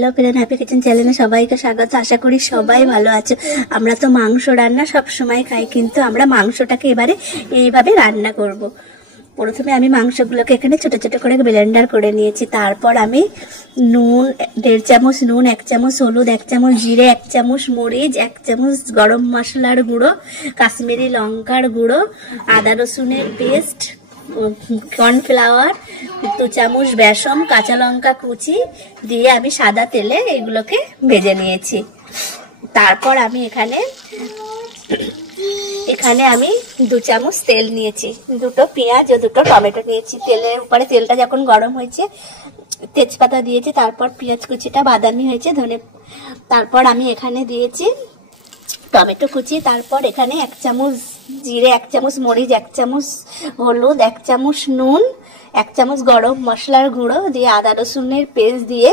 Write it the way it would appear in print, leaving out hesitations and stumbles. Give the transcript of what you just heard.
Hello friend, happy kitchen চ্যানেলে সবাইকে স্বাগত। আশা করি সবাই ভালো আছে। আমরা তো মাংস রান্না সব সময় খাই, কিন্তু আমরা মাংসটাকে এবারে এইভাবে রান্না করব। প্রথমে আমি মাংসগুলোকে এখানে ছোট ছোট করে ব্লেন্ডার করে নিয়েছি। তারপর আমি নুন 1.5 চামচ, নুন 1 চামচ, হলুদ 1 চামচ, জিরে 1 চামচ, মরিচ 1 চামচ, গরম মশলার গুঁড়ো, কাশ্মীরি লঙ্কার গুঁড়ো, আদা রসুনের পেস্ট, কর্নফ্লাওয়ার 2 চামচ, বেসন, কাঁচা লঙ্কা কুচি দিয়ে আমি সাদা তেলে এগুলোকে ভেজে নিয়েছি। তারপর আমি এখানে আমি 2 চামচ তেল নিয়েছি, 2টো পেঁয়াজ ও 2টো টমেটো নিয়েছি। তেলের উপরে তেলটা যখন গরম হয়েছে তেজপাতা দিয়েছি, তারপর পেঁয়াজ কুচিটা বাদামি হয়েছে ধনে, তারপর আমি এখানে দিয়েছি টমেটো কুচি, তারপর এখানে 1 চামচ জিরে, 1 চামচ মরিচ, 1 চামচ হলুদ, 1 চামচ নুন, 1 চামচ গরম মশলার গুঁড়ো দিয়ে আদা রসুনের পেস্ট দিয়ে